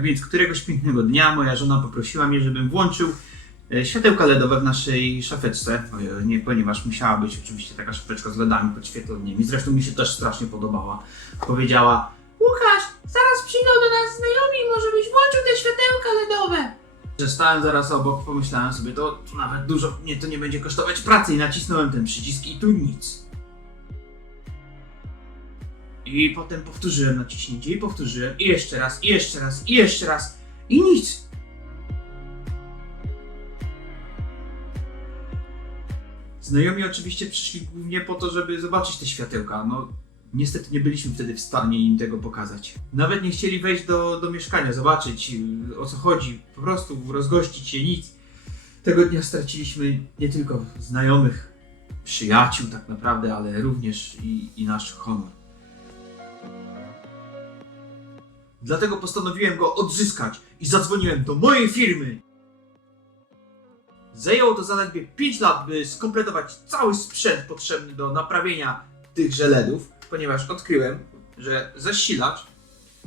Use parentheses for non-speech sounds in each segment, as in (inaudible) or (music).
Tak więc któregoś pięknego dnia moja żona poprosiła mnie, żebym włączył e, światełka LEDowe w naszej szafeczce, nie, ponieważ musiała być oczywiście taka szafeczka z LEDami podświetlonymi. Zresztą mi się też strasznie podobała. Powiedziała, Łukasz, zaraz przyjdą do nas znajomi, może byś włączył te światełka LEDowe. Że stałem zaraz obok, pomyślałem sobie, to, to nawet dużo mnie to nie będzie kosztować pracy i nacisnąłem ten przycisk i tu nic. I potem powtórzyłem naciśnięcie i powtórzyłem i jeszcze raz, i jeszcze raz, i jeszcze raz i nic. Znajomi oczywiście przyszli głównie po to, żeby zobaczyć te światełka. No, niestety nie byliśmy wtedy w stanie im tego pokazać. Nawet nie chcieli wejść do, do mieszkania, zobaczyć y, o co chodzi, po prostu rozgościć się, nic. Tego dnia straciliśmy nie tylko znajomych, przyjaciół tak naprawdę, ale również i, i nasz honor. Dlatego postanowiłem go odzyskać i zadzwoniłem do mojej firmy. Zajęło to zaledwie 5 lat, by skompletować cały sprzęt potrzebny do naprawienia tychże LEDów, ponieważ odkryłem, że zasilacz,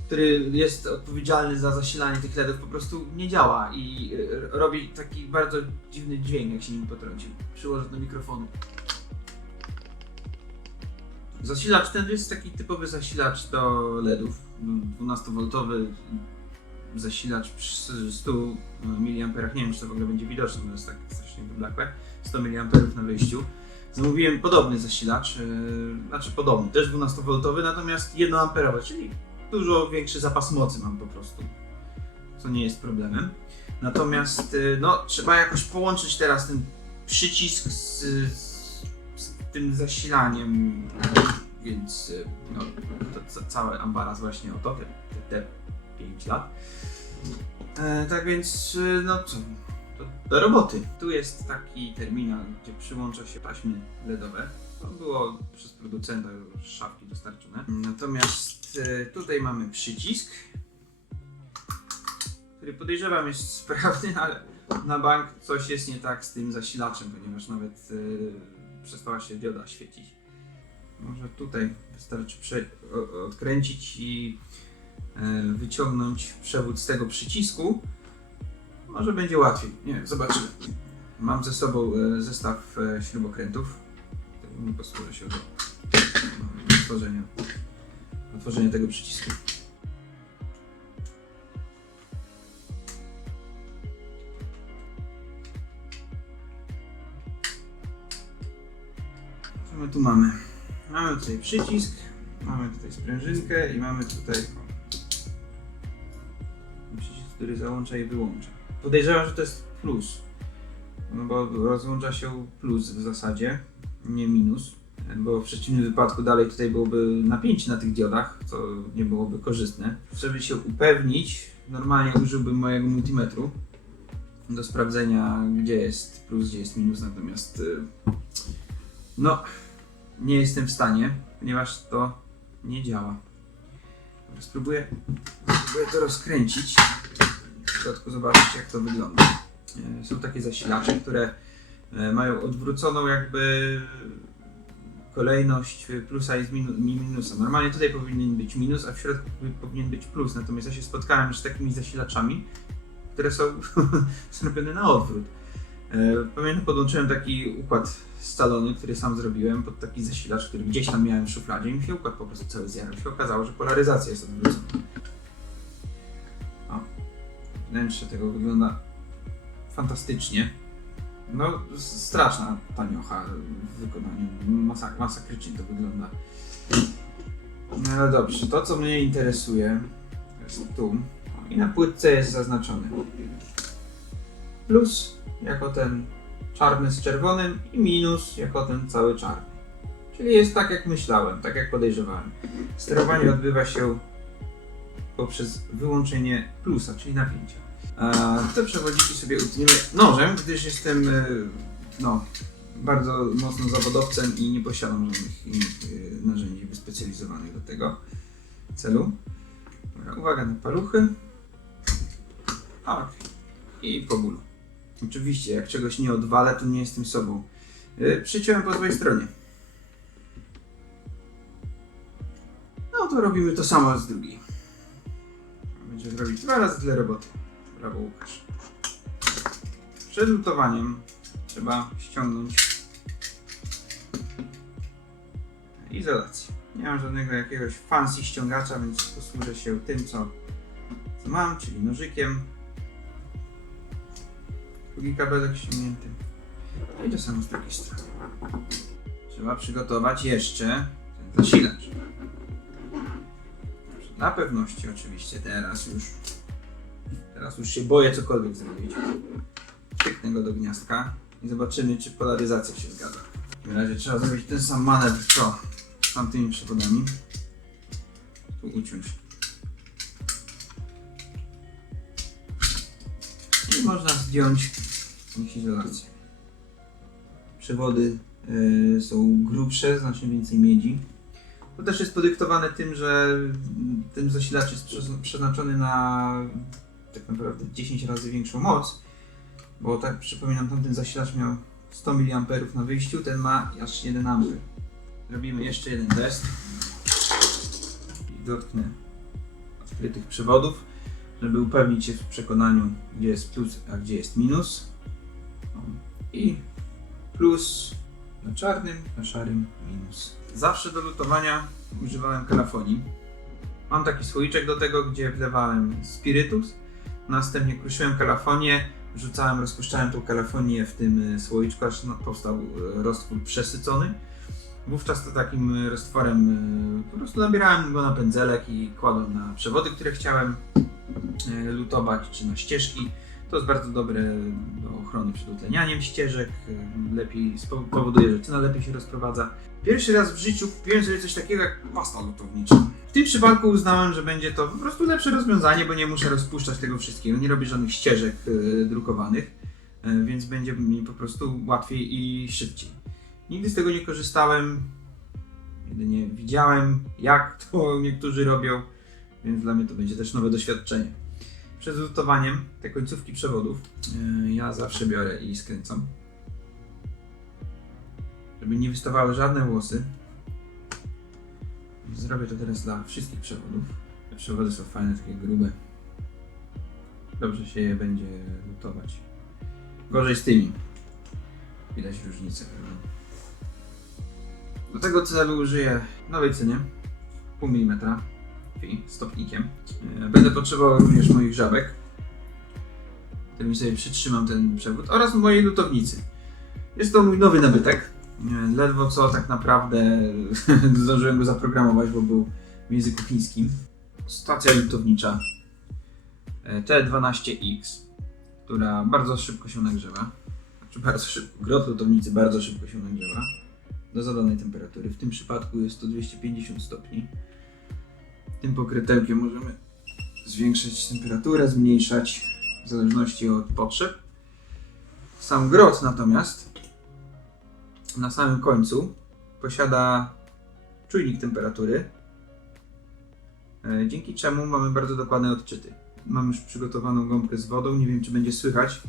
który jest odpowiedzialny za zasilanie tych LEDów, po prostu nie działa i y, robi taki bardzo dziwny dźwięk, jak się nim potrąci. Przyłożę do mikrofonu. Zasilacz ten jest taki typowy zasilacz do LEDów. 12V zasilacz przy 100 mA. Nie wiem, czy to w ogóle będzie widoczne, bo jest tak strasznie wyblakłe. 100 mA na wyjściu. Zamówiłem podobny zasilacz, yy, znaczy podobny, też 12V, natomiast 1 A, czyli dużo większy zapas mocy mam po prostu. Co nie jest problemem. Natomiast yy, no, trzeba jakoś połączyć teraz ten przycisk z, z tym zasilaniem, więc yy, no, cały ambaraz właśnie o to, te, te, te 5 lat. E, tak więc, y, no co, do roboty. Tu jest taki terminal, gdzie przyłącza się taśmy LEDowe. To było przez producenta już szafki dostarczone. Natomiast e, tutaj mamy przycisk, który podejrzewam jest (laughs) sprawny, ale na bank coś jest nie tak z tym zasilaczem, ponieważ nawet e, przestała się dioda świecić. Może tutaj wystarczy prze- odkręcić i e, wyciągnąć przewód z tego przycisku. Może będzie łatwiej. Nie wiem, zobaczymy. Mam ze sobą e, zestaw e, śrubokrętów. którym Posłużę się do otworzenia, otworzenia tego przycisku. Co my tu mamy? Mamy tutaj przycisk, mamy tutaj sprężynkę i mamy tutaj przycisk, który załącza i wyłącza. Podejrzewam, że to jest plus, no bo rozłącza się plus w zasadzie, nie minus, bo w przeciwnym wypadku dalej tutaj byłoby napięcie na tych diodach, co nie byłoby korzystne. Żeby się upewnić, normalnie użyłbym mojego multimetru do sprawdzenia, gdzie jest plus, gdzie jest minus, natomiast y, no, nie jestem w stanie, ponieważ to nie działa. Spróbuję, spróbuję to rozkręcić. W środku zobaczyć jak to wygląda. E, Są takie zasilacze, które e, mają odwróconą jakby kolejność plusa i minusa. Normalnie tutaj powinien być minus, a w środku powinien być plus. Natomiast ja się spotkałem z takimi zasilaczami, które są (laughs) zrobione na odwrót. E, Pamiętam, podłączyłem taki układ scalony, który sam zrobiłem pod taki zasilacz, który gdzieś tam miałem w szufladzie i mi się układ po prostu cały zjarał. się okazało, że polaryzacja jest odwrócona. O, wnętrze tego wygląda fantastycznie. No, straszna taniocha w wykonaniu. Masak masakrycznie to wygląda. No dobrze, to co mnie interesuje jest tu. I na płytce jest zaznaczone. Plus jako ten czarny z czerwonym i minus jako ten cały czarny. Czyli jest tak jak myślałem, tak jak podejrzewałem. Sterowanie odbywa się poprzez wyłączenie plusa, czyli napięcia. A te przewodniki sobie utniemy nożem, gdyż jestem e, no, bardzo mocno zawodowcem i nie posiadam żadnych innych e, narzędzi wyspecjalizowanych do tego celu. Uwaga na paluchy. Ok. I po bólu. Oczywiście, jak czegoś nie odwalę, to nie jestem sobą. Yy, przyciąłem po złej stronie. No to robimy to samo z drugiej. Będzie zrobić dwa razy tyle roboty. Brawo Łukasz. Przed lutowaniem trzeba ściągnąć izolację. Nie mam żadnego jakiegoś fancy ściągacza, więc posłużę się tym, co, co mam, czyli nożykiem. Drugi kabelek ściągnięty. No i to samo z drugiej strony. Trzeba przygotować jeszcze ten zasilacz. Dla pewności oczywiście teraz już teraz już się boję cokolwiek zrobić. Pyknę go do gniazdka i zobaczymy czy polaryzacja się zgadza. W takim razie trzeba zrobić ten sam manewr co z tamtymi przewodami. Tu uciąć. I można zdjąć ich izolację. Przewody y, są grubsze, znacznie więcej miedzi. To też jest podyktowane tym, że ten zasilacz jest przez- przeznaczony na tak naprawdę 10 razy większą moc, bo tak przypominam, tamten zasilacz miał 100 mA na wyjściu, ten ma aż 1 A. Robimy jeszcze jeden test i dotknę odkrytych przewodów, żeby upewnić się w przekonaniu, gdzie jest plus, a gdzie jest minus. I plus na czarnym, na szarym minus. Zawsze do lutowania używałem kalafonii. Mam taki słoiczek do tego, gdzie wlewałem spirytus, następnie kruszyłem kalafonię, rzucałem, rozpuszczałem tą kalafonię w tym y, słoiczku, aż no, powstał y, roztwór przesycony. Wówczas to takim y, roztworem po prostu nabierałem go na pędzelek i kładłem na przewody, które chciałem lutować, czy na ścieżki. To jest bardzo dobre do ochrony przed utlenianiem ścieżek, lepiej powoduje, że cyna lepiej się rozprowadza. Pierwszy raz w życiu kupiłem sobie coś takiego jak pasta lutownicza. W tym przypadku uznałem, że będzie to po prostu lepsze rozwiązanie, bo nie muszę rozpuszczać tego wszystkiego, nie robię żadnych ścieżek y, drukowanych, y, więc będzie mi po prostu łatwiej i szybciej. Nigdy z tego nie korzystałem, jedynie widziałem jak to (laughs) niektórzy robią, więc dla mnie to będzie też nowe doświadczenie. Przed lutowaniem te końcówki przewodów y, ja zawsze biorę i skręcam żeby nie wystawały żadne włosy. Zrobię to teraz dla wszystkich przewodów. Te przewody są fajne, takie grube. Dobrze się je będzie lutować. Gorzej z tymi. Widać różnicę. Do tego celu użyję nowej cyny. Pół milimetra. Stopnikiem. E, Będę potrzebował również moich żabek. Którymi sobie przytrzymam ten przewód. Oraz mojej lutownicy. Jest to mój nowy nabytek. Nie, Ledwo co tak naprawdę (laughs) zdążyłem go zaprogramować, bo był w języku chińskim. Stacja lutownicza e, T12X, która bardzo szybko się nagrzewa. Znaczy bardzo szybko. Grot lutownicy bardzo szybko się nagrzewa do zadanej temperatury. W tym przypadku jest to 250 stopni. Tym pokrytełkiem możemy zwiększyć temperaturę, zmniejszać w zależności od potrzeb. Sam grot natomiast na samym końcu posiada czujnik temperatury, e, dzięki czemu mamy bardzo dokładne odczyty. Mam już przygotowaną gąbkę z wodą, nie wiem czy będzie słychać.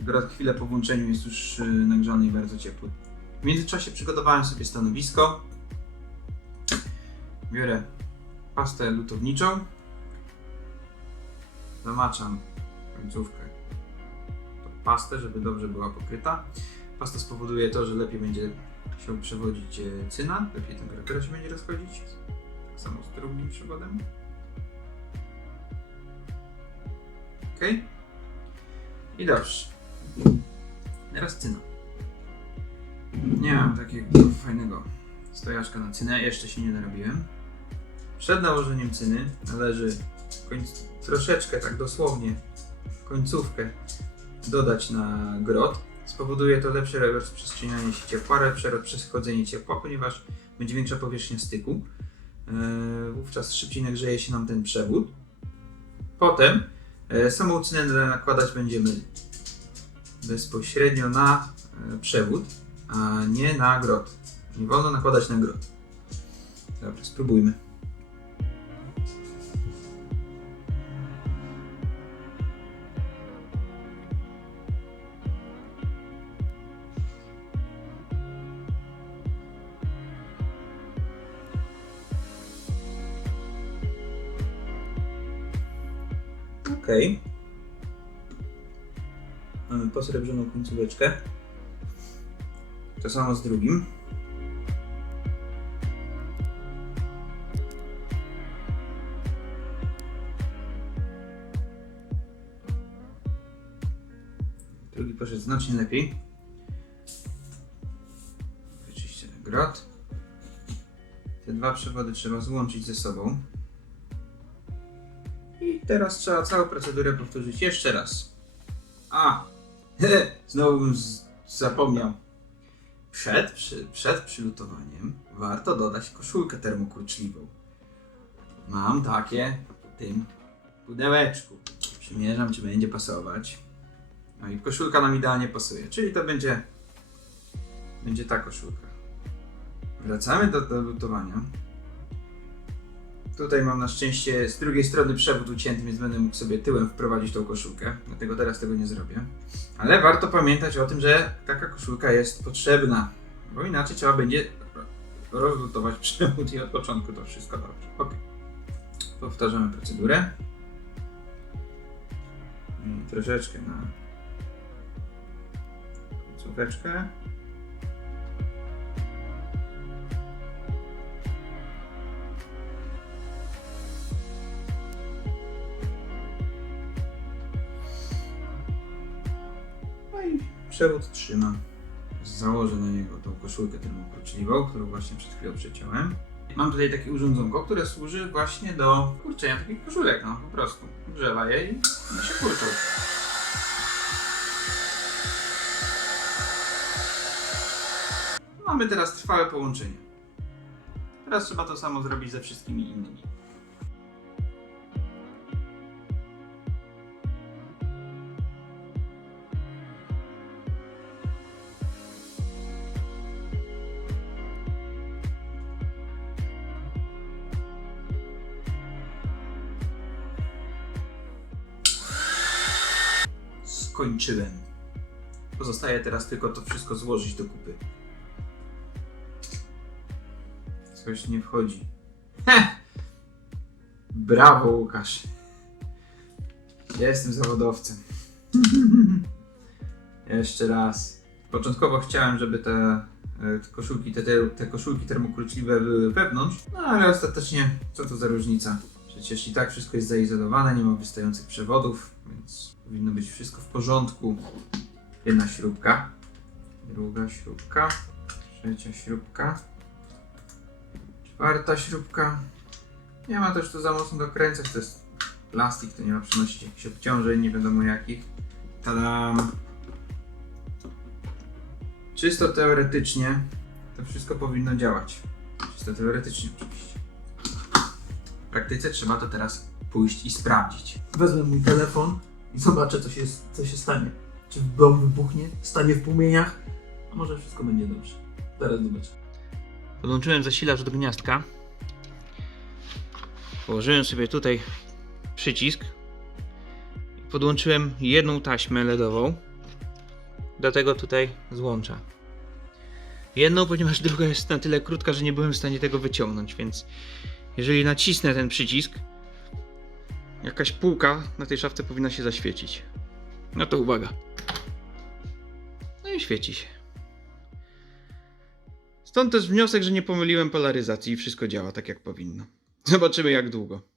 Grot chwilę po włączeniu jest już e, nagrzany i bardzo ciepły. W międzyczasie przygotowałem sobie stanowisko. Biorę pastę lutowniczą, zamaczam końcówkę tą pastę, żeby dobrze była pokryta. Pasta spowoduje to, że lepiej będzie się przewodzić e, cyna, lepiej temperatura się będzie rozchodzić. Tak samo z drugim przewodem. Ok. I dobrze. Teraz cyna. Nie mam takiego fajnego stojaszka na cynę, jeszcze się nie narobiłem. Przed nałożeniem cyny należy troszeczkę, tak dosłownie, końcówkę dodać na grot. Spowoduje to lepsze rozprzestrzenianie się ciepła, lepsze przechodzenie ciepła, ponieważ będzie większa powierzchnia styku. Eee, Wówczas szybciej nagrzeje się nam ten przewód. Potem e, samą cynę nakładać będziemy bezpośrednio na e, przewód, nie nagród. Nie wolno nakładać nagród. Dobrze, spróbujmy. Okej. Okay. Mamy posrebrzoną końcóweczkę. To samo z drugim. Drugi poszedł znacznie lepiej. Wyczyszczę grot. Te dwa przewody trzeba złączyć ze sobą. I teraz trzeba całą procedurę powtórzyć jeszcze raz. A! (laughs) Znowu bym zapomniał. Przed, przy, przed przylutowaniem warto dodać koszulkę termokruczliwą. Mam takie w tym pudełeczku. Przymierzam, czy będzie pasować. No i koszulka nam idealnie pasuje, czyli to będzie będzie ta koszulka. Wracamy do, do lutowania. Tutaj mam na szczęście z drugiej strony przewód ucięty, więc będę mógł sobie tyłem wprowadzić tą koszulkę. Dlatego teraz tego nie zrobię. Ale warto pamiętać o tym, że taka koszulka jest potrzebna. Bo inaczej trzeba będzie rozlutować (laughs) przewód i od początku to wszystko dobrze. Ok. Powtarzamy procedurę. I troszeczkę na końcóweczkę. Przewód trzyma. Założę na niego tą koszulkę termokruczliwą, którą właśnie przed chwilą przeciąłem. Mam tutaj takie urządzonko, które służy właśnie do kurczenia takich koszulek, no po prostu. Grzewa je i one się kurczą. Mamy teraz trwałe połączenie. Teraz trzeba to samo zrobić ze wszystkimi innymi. Skończyłem. Pozostaje teraz tylko to wszystko złożyć do kupy. Coś nie wchodzi. Heh! Brawo, Łukasz. Jestem zawodowcem. (laughs) Jeszcze raz. Początkowo chciałem, żeby te, e, te koszulki, te, te koszulki termokruczliwe były wewnątrz, no ale ostatecznie co to za różnica? Przecież i tak wszystko jest zaizolowane, nie ma wystających przewodów, więc powinno być wszystko w porządku. Jedna śrubka, druga śrubka, trzecia śrubka, czwarta śrubka. Nie ma też tu za mocno dokręcać, to jest plastik, to nie ma przynosić jakichś obciążeń, nie wiadomo jakich. Tadam! Czysto teoretycznie to wszystko powinno działać. Czysto teoretycznie oczywiście. W praktyce trzeba to teraz pójść i sprawdzić. Wezmę mój telefon i zobaczę, co się, co się stanie. Czy dom wybuchnie, stanie w płomieniach, a może wszystko będzie dobrze. Zaraz zobaczę. Podłączyłem zasilacz do gniazdka. Położyłem sobie tutaj przycisk. I podłączyłem jedną taśmę LEDową do tego tutaj złącza. Jedną, ponieważ druga jest na tyle krótka, że nie byłem w stanie tego wyciągnąć, więc jeżeli nacisnę ten przycisk, jakaś półka na tej szafce powinna się zaświecić. No to uwaga. No i świeci się. Stąd też wniosek, że nie pomyliłem polaryzacji i wszystko działa tak jak powinno. Zobaczymy jak długo.